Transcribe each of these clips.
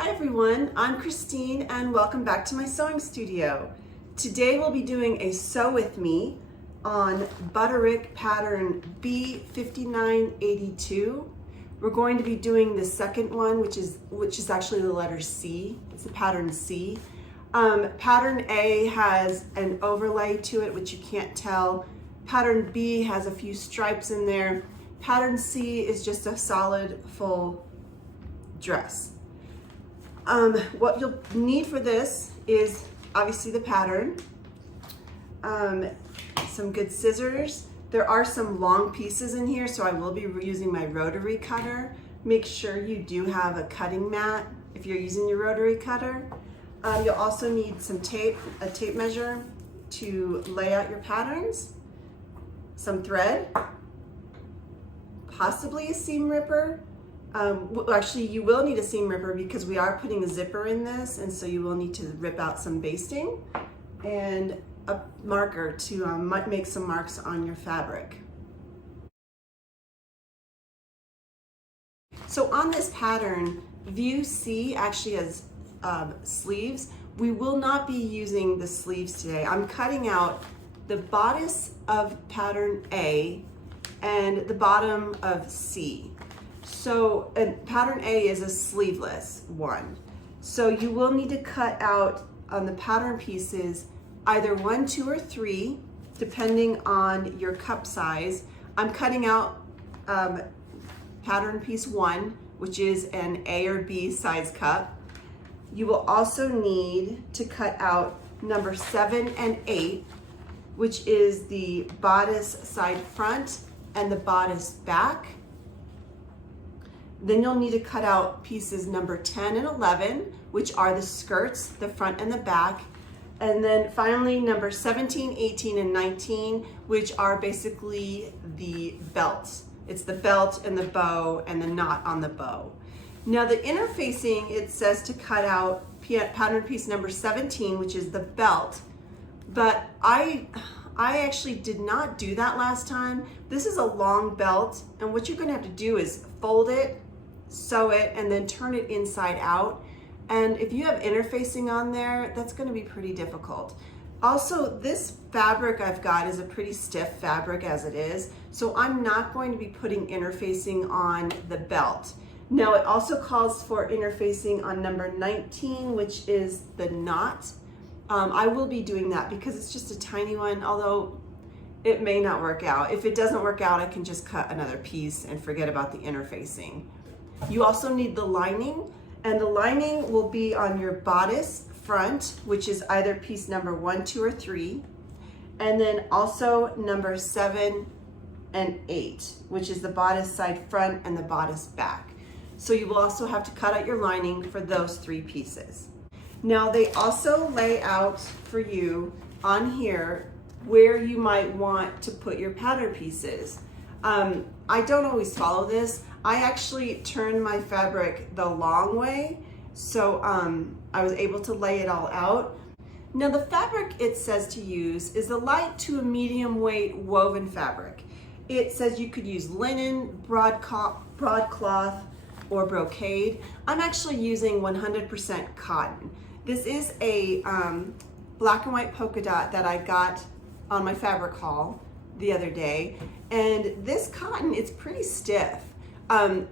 Hi everyone, I'm Christine and welcome back to my sewing studio. Today we'll be doing a sew with me on Butterick pattern B5982. We're going to be doing the second one, which is actually the letter C. It's the pattern C. Pattern A has an overlay to it, which you can't tell. Pattern B has a few stripes in there. Pattern C is just a solid full dress. What you'll need for this is obviously the pattern, some good scissors. There are some long pieces in here, so I will be using my rotary cutter. Make sure you do have a cutting mat if you're using your rotary cutter. You'll also need some tape, a tape measure to lay out your patterns, some thread, possibly a seam ripper. Actually, you will need a seam ripper because we are putting a zipper in this, and so you will need to rip out some basting, and a marker to make some marks on your fabric. So on this pattern, view C actually has sleeves. We will not be using the sleeves today. I'm cutting out the bodice of pattern A and the bottom of C. So pattern A is a sleeveless one. So you will need to cut out on the pattern pieces either 1, 2, or 3, depending on your cup size. I'm cutting out pattern piece 1, which is an A or B size cup. You will also need to cut out number 7 and 8, which is the bodice side front and the bodice back. Then you'll need to cut out pieces number 10 and 11, which are the skirts, the front and the back. And then finally number 17, 18, and 19, which are basically the belts. It's the belt and the bow and the knot on the bow. Now the interfacing, it says to cut out pattern piece number 17, which is the belt, but I actually did not do that last time. This is a long belt, and what you're gonna have to do is fold it, sew it, and then turn it inside out. And if you have interfacing on there, that's gonna be pretty difficult. Also, this fabric I've got is a pretty stiff fabric as it is, so I'm not going to be putting interfacing on the belt. Now, it also calls for interfacing on number 19, which is the knot. I will be doing that because it's just a tiny one, although it may not work out. If it doesn't work out, I can just cut another piece and forget about the interfacing. You also need the lining, and the lining will be on your bodice front, which is either piece number 1, 2, or 3, and then also number 7 and 8, which is the bodice side front and the bodice back. So you will also have to cut out your lining for those 3 pieces. Now they also lay out for you on here where you might want to put your pattern pieces. I don't always follow this. I actually turned my fabric the long way, so I was able to lay it all out. Now the fabric it says to use is a light to a medium weight woven fabric. It says you could use linen, broadcloth, or brocade. I'm actually using 100% cotton. This is a black and white polka dot that I got on my fabric haul the other day, and this cotton, it's pretty stiff.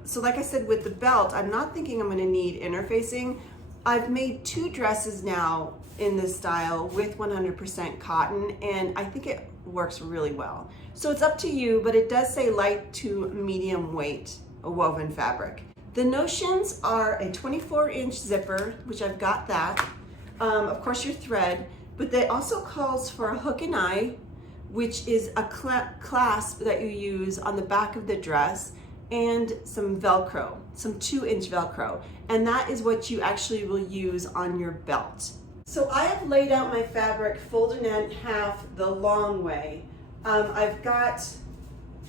So like I said, with the belt, I'm not thinking I'm gonna need interfacing. I've made 2 dresses now in this style with 100% cotton, and I think it works really well. So it's up to you, but it does say light to medium weight woven fabric. The notions are a 24-inch zipper, which I've got that. Of course your thread, but it also calls for a hook and eye, which is a clasp that you use on the back of the dress, and some Velcro, some 2-inch Velcro. And that is what you actually will use on your belt. So I have laid out my fabric folded in half the long way. I've got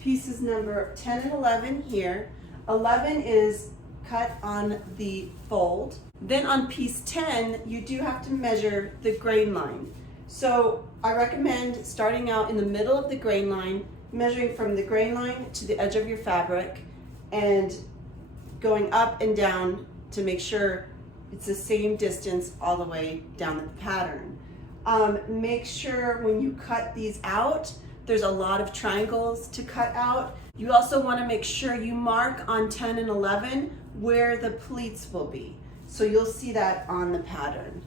pieces number 10 and 11 here. 11 is cut on the fold. Then on piece 10, you do have to measure the grain line. So I recommend starting out in the middle of the grain line, measuring from the grain line to the edge of your fabric, and going up and down to make sure It's the same distance all the way down the pattern. Make sure when you cut these out, there's a lot of triangles to cut out. You also want to make sure you mark on 10 and 11 where the pleats will be. So you'll see that on the pattern.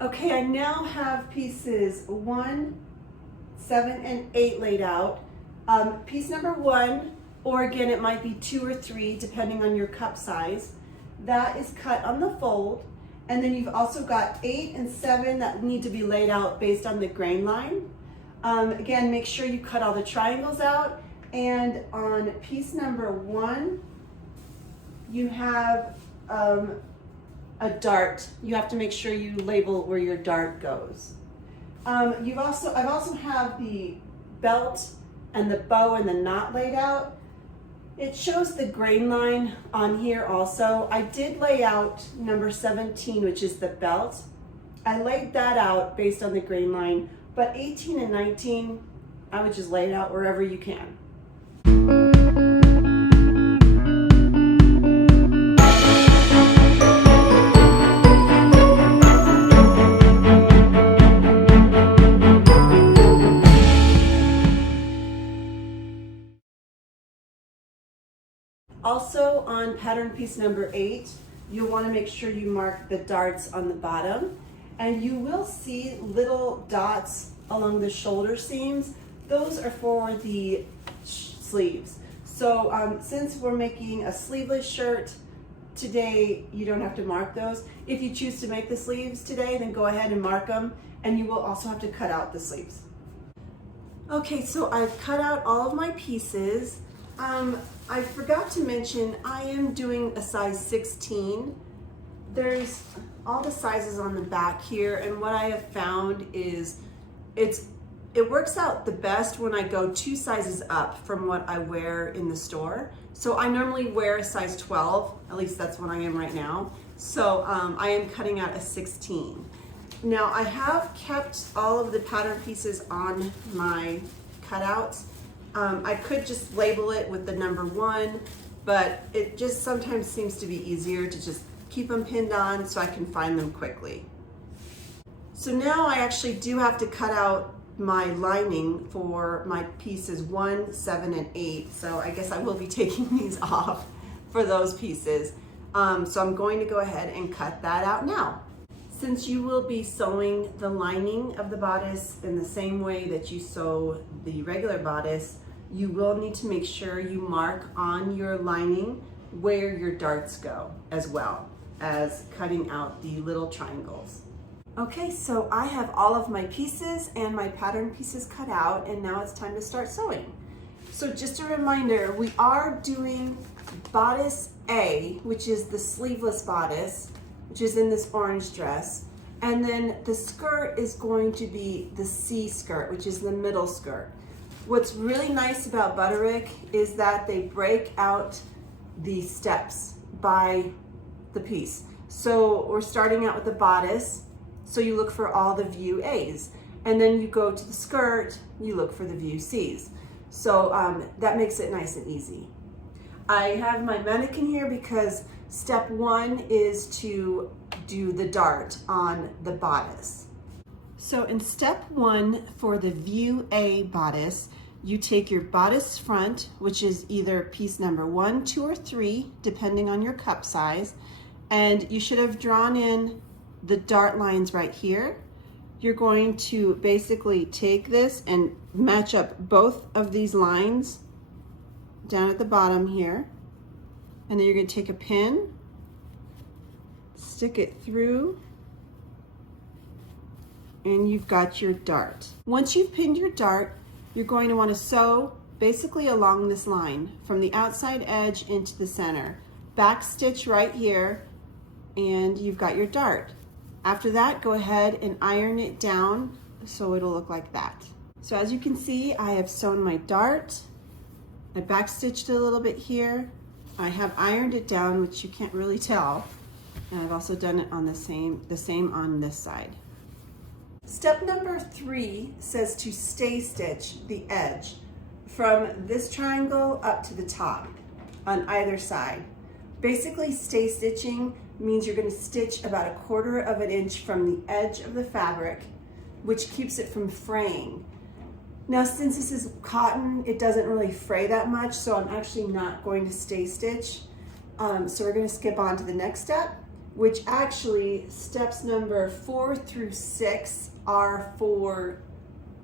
Okay, I now have pieces 1, 7, and 8 laid out. Piece number 1, or again it might be 2 or 3 depending on your cup size, that is cut on the fold. And then you've also got 8 and 7 that need to be laid out based on the grain line. Again, make sure you cut all the triangles out. And on piece number 1, you have a dart. You have to make sure you label where your dart goes. I've also have the belt and the bow and the knot laid out. It shows the grain line on here also. I did lay out number 17, which is the belt. I laid that out based on the grain line, but 18 and 19, I would just lay it out wherever you can. Also on pattern piece number 8, you'll want to make sure you mark the darts on the bottom, and you will see little dots along the shoulder seams. Those are for the sleeves. So since we're making a sleeveless shirt today, you don't have to mark those. If you choose to make the sleeves today, then go ahead and mark them, and you will also have to cut out the sleeves. Okay, so I've cut out all of my pieces. I forgot to mention I am doing a size 16. There's all the sizes on the back here, and what I have found is it works out the best when I go 2 sizes up from what I wear in the store. So I normally wear a size 12, at least that's what I am right now. So I am cutting out a 16. Now I have kept all of the pattern pieces on my cutouts. I could just label it with the number 1, but it just sometimes seems to be easier to just keep them pinned on so I can find them quickly. So now I actually do have to cut out my lining for my pieces 1, 7, and 8. So I guess I will be taking these off for those pieces. So I'm going to go ahead and cut that out now. Since you will be sewing the lining of the bodice in the same way that you sew the regular bodice, you will need to make sure you mark on your lining where your darts go, as well as cutting out the little triangles. Okay, so I have all of my pieces and my pattern pieces cut out, and now it's time to start sewing. So just a reminder, we are doing bodice A, which is the sleeveless bodice, which is in this orange dress. And then the skirt is going to be the C skirt, which is the middle skirt. What's really nice about Butterick is that they break out the steps by the piece. So we're starting out with the bodice, so you look for all the view A's. And then you go to the skirt, you look for the view C's. So that makes it nice and easy. I have my mannequin here because step 1 is to do the dart on the bodice. So in step 1 for the view A bodice, you take your bodice front, which is either piece number 1, 2, or 3, depending on your cup size, and you should have drawn in the dart lines right here. You're going to basically take this and match up both of these lines down at the bottom here, and then you're going to take a pin, stick it through, and you've got your dart. Once you've pinned your dart, you're going to want to sew basically along this line from the outside edge into the center. Back stitch right here, and you've got your dart. After that, go ahead and iron it down so it'll look like that. So as you can see, I have sewn my dart. I back stitched a little bit here. I have ironed it down, which you can't really tell. And I've also done it on the same on this side. Step number 3 says to stay stitch the edge from this triangle up to the top on either side. Basically, stay stitching means you're going to stitch about 1/4 of an inch from the edge of the fabric, which keeps it from fraying. Now, since this is cotton, it doesn't really fray that much, so I'm actually not going to stay stitch. So we're going to skip on to the next step, which actually steps number 4 through 6 are for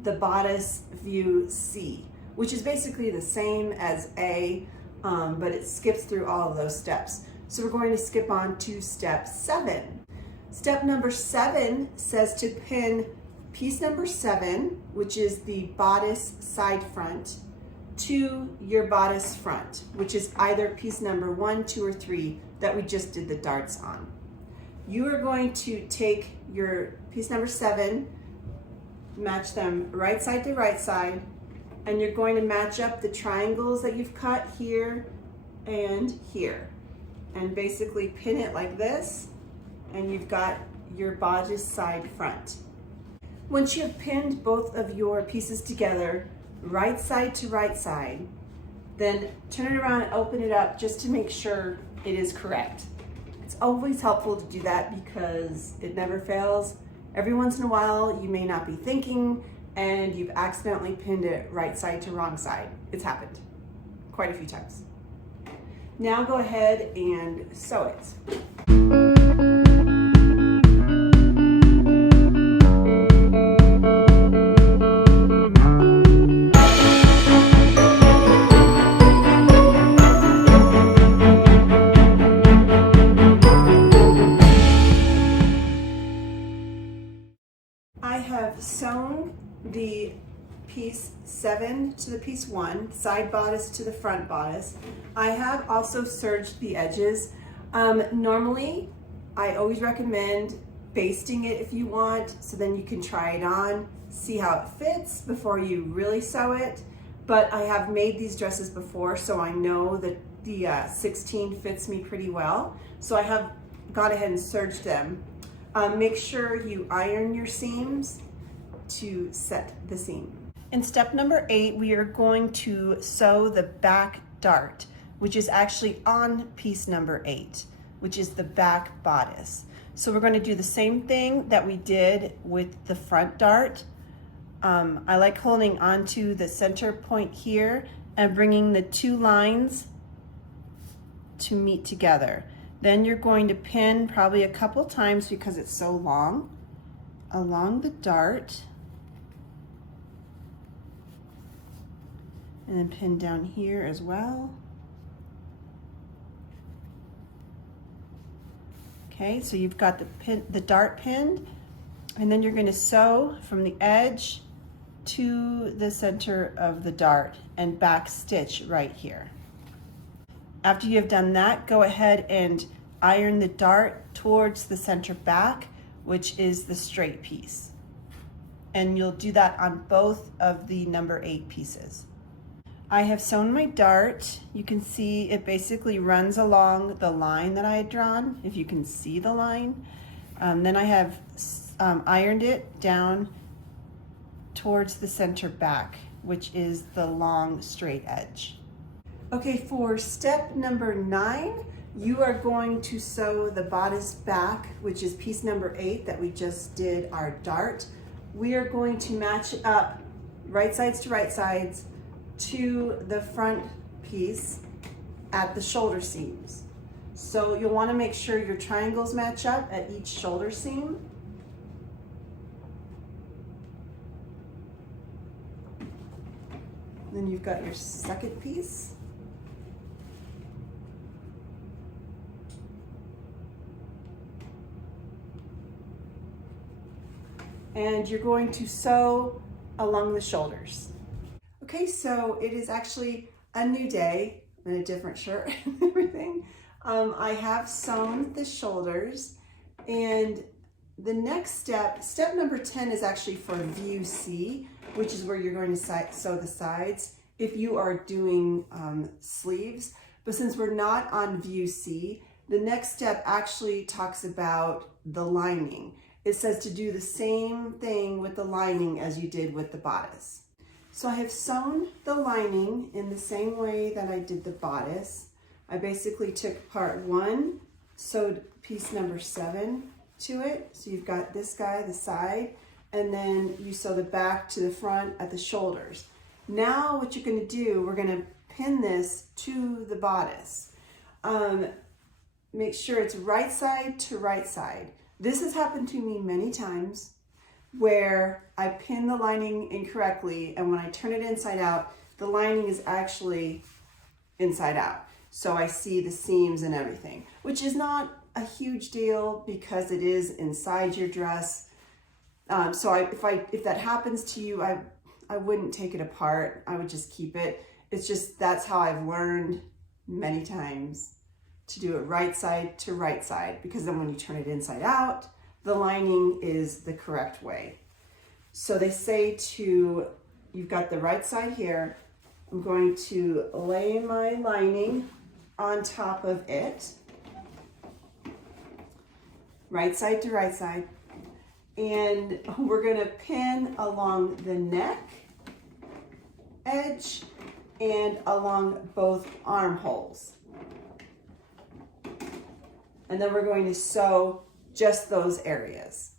the bodice view C, which is basically the same as A, but it skips through all of those steps. So we're going to skip on to step 7. Step number 7 says to pin piece number 7, which is the bodice side front, to your bodice front, which is either piece number 1, 2, or 3 that we just did the darts on. You are going to take your piece number 7, match them right side to right side, and you're going to match up the triangles that you've cut here and here, and basically pin it like this, and you've got your bodice side front. Once you have pinned both of your pieces together, right side to right side, then turn it around and open it up just to make sure it is correct. It's always helpful to do that because it never fails. Every once in a while, you may not be thinking and you've accidentally pinned it right side to wrong side. It's happened quite a few times. Now go ahead and sew it. I have sewn the piece 7 to the piece 1, side bodice to the front bodice. I have also serged the edges. Normally, I always recommend basting it if you want, so then you can try it on, see how it fits before you really sew it. But I have made these dresses before, so I know that the 16 fits me pretty well. So I have gone ahead and serged them. Make sure you iron your seams to set the seam. In step number 8, we are going to sew the back dart, which is actually on piece number 8, which is the back bodice. So we're going to do the same thing that we did with the front dart. I like holding onto the center point here and bringing the 2 lines to meet together. Then you're going to pin probably a couple times because it's so long along the dart, and then pin down here as well. Okay, so you've got the dart pinned, and then you're going to sew from the edge to the center of the dart and back stitch right here. After you have done that, go ahead and iron the dart towards the center back, which is the straight piece. And you'll do that on both of the number 8 pieces. I have sewn my dart. You can see it basically runs along the line that I had drawn, if you can see the line. Then I have ironed it down towards the center back, which is the long straight edge. Okay, for step number 9, you are going to sew the bodice back, which is piece number 8 that we just did our dart. We are going to match it up right sides to right sides to the front piece at the shoulder seams. So you'll want to make sure your triangles match up at each shoulder seam. Then you've got your second piece. And you're going to sew along the shoulders. Okay, so it is actually a new day and a different shirt and everything. I have sewn the shoulders, and the next step, step number 10, is actually for view C, which is where you're going to sew the sides if you are doing sleeves. But since we're not on view C, The next step actually talks about the lining. It says to do the same thing with the lining as you did with the bodice. So I have sewn the lining in the same way that I did the bodice. I basically took part 1, sewed piece number 7 to it. So you've got this guy, the side, and then you sew the back to the front at the shoulders. Now what you're going to do, we're going to pin this to the bodice. Make sure it's right side to right side. This has happened to me many times where I pin the lining incorrectly, and when I turn it inside out, the lining is actually inside out. So I see the seams and everything, which is not a huge deal because it is inside your dress. So if that happens to you, I wouldn't take it apart. I would just keep it. It's just, that's how I've learned many times to do it right side to right side, because then when you turn it inside out, the lining is the correct way. So they say you've got the right side here. I'm going to lay my lining on top of it, right side to right side. And we're gonna pin along the neck edge and along both armholes. And then we're going to sew just those areas.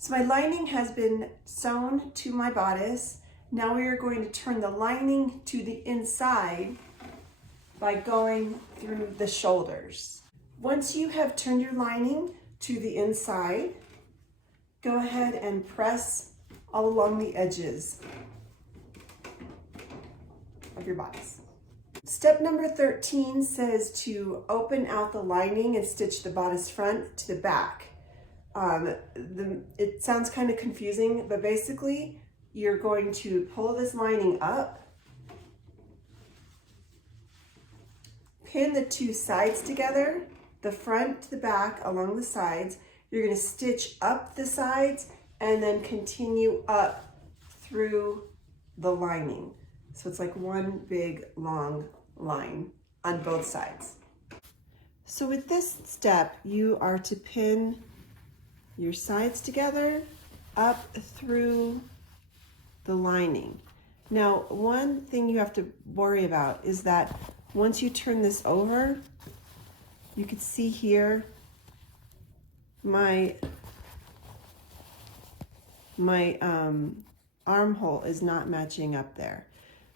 So my lining has been sewn to my bodice. Now we are going to turn the lining to the inside by going through the shoulders. Once you have turned your lining to the inside, go ahead and press all along the edges of your bodice. Step number 13 says to open out the lining and stitch the bodice front to the back. It sounds kind of confusing, but basically you're going to pull this lining up, pin the two sides together, the front to the back along the sides. You're going to stitch up the sides and then continue up through the lining. So it's like one big long line on both sides. So with this step, you are to pin your sides together up through the lining. Now, one thing you have to worry about is that once you turn this over, you can see here my armhole is not matching up there.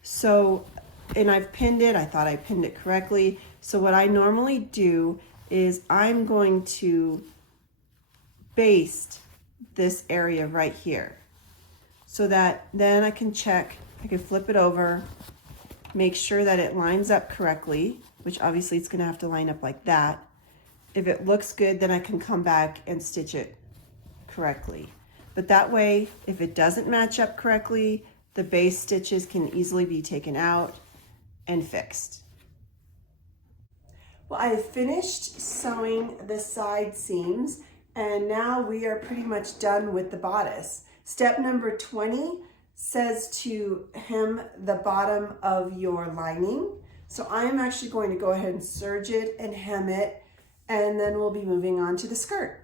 So, and I've pinned it, I thought I pinned it correctly. So what I normally do is I'm going to baste this area right here so that then I can check, I can flip it over, make sure that it lines up correctly, which obviously it's gonna have to line up like that. If it looks good, then I can come back and stitch it correctly. But that way, if it doesn't match up correctly, the base stitches can easily be taken out and fixed. Well, I have finished sewing the side seams, and now we are pretty much done with the bodice. Step number 20 says to hem the bottom of your lining. So I am actually going to go ahead and serge it and hem it, and then we'll be moving on to the skirt.